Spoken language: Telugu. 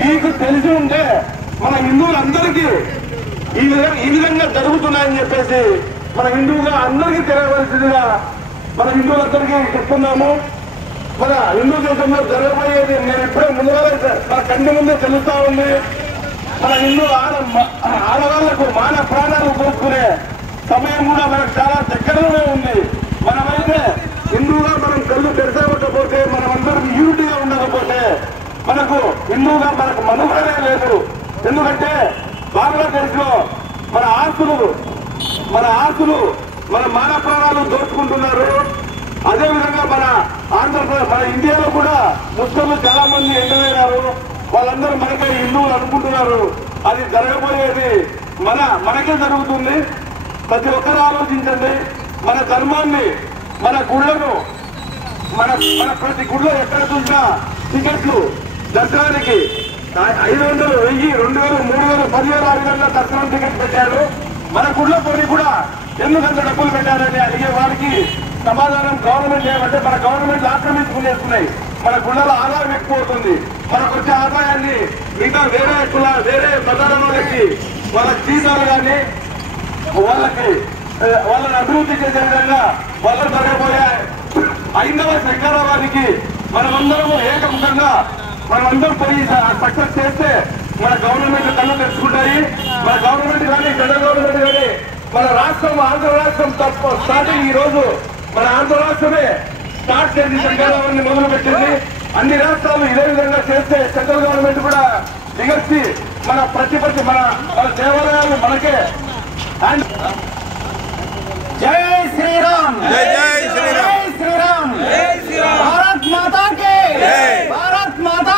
మీకు తెలిసి ఉంటే మన హిందువులందరికీ ఈ విధంగా జరుగుతున్నాయని చెప్పేసి మన హిందువుగా అందరికీ తెలియవలసిందిగా మన హిందువులందరికీ చెప్తున్నాము. మన హిందూ దేశంలో జరగబోయేది నేను ఇప్పుడే ముందుగా మన కంటి ముందే తెలుస్తా ఉంది. మన హిందూ ఆడవాళ్లకు మాన ప్రాణాలు కోరుకునే సమయం కూడా మనకు చాలా దగ్గరలోనే ఉంది. మనమైతే హిందువుగా మనం కళ్ళు తెరచకపోతే, మనమందరం యూనిటీగా ఉండకపోతే మనకు హిందువుగా మనకు మనుగడే లేదు. ఎందుకంటే బంగ్లాదేశ్ లో మన ఆస్తులు మన మాన ప్రాణాలు దోచుకుంటున్నారు. అదేవిధంగా మన ఆంధ్రప్రదేశ్ మన ఇండియాలో కూడా ముస్లింలు చాలా మంది ఎండవేరారు. వాళ్ళందరూ మనకే హిందువులు అనుకుంటున్నారు. అది జరగబోయేది మనకే జరుగుతుంది. ప్రతి ఒక్కరు ఆలోచించండి. మన ధర్మాన్ని, మన గుళ్లను, మన ప్రతి గుళ్ళో ఎక్కడ చూసినా టికెట్లు దర్శనానికి 500, 1000, 2000, 3000, 10,000 ఆ విధంగా దర్శనం టికెట్ పెట్టారు. మన గుళ్ళ పోనీ కూడా ఎందుకంత డబ్బులు పెట్టారని అడిగే వారికి సమాధానం గవర్నమెంట్ ఏమంటే మన గవర్నమెంట్ ఆక్రమించుకునేస్తున్నాయి. మన గుళ్ళలో ఆదాయం ఎక్కువ అవుతుంది. మనకు వచ్చే ఆదాయాన్ని ఇంకా వేరే ప్రధాన వాళ్ళకి జీతాలు కానీ వాళ్ళని అభివృద్ధి చేసే విధంగా వాళ్ళని జరగబోయే ఐదవ శంకరావారికి మనమందరము ఏకముఖంగా మనమందరం పోయి సక్సెస్ చేస్తే మన గవర్నమెంట్ కళ్ళు తెచ్చుకుంటాయి. మన గవర్నమెంట్ కానీ సెంట్రల్ గవర్నమెంట్ కానీ మన రాష్ట్రం ఆంధ్ర రాష్ట్రం స్టార్టింగ్ ఈ రోజు మన ఆంధ్ర రాష్ట్రమే స్టార్ట్ చేసి శంకరావారిని మొదలు పెట్టింది. అన్ని రాష్ట్రాలు ఇదే విధంగా చేస్తే సెంట్రల్ గవర్నమెంట్ కూడా దిగొచ్చి మన మన దేవాలయాలు మనకే. జై శ్రీరామ్, జై శ్రీరామ్, జై శ్రీరామ్, భారత్ మాతా కే, భారత్ మాతా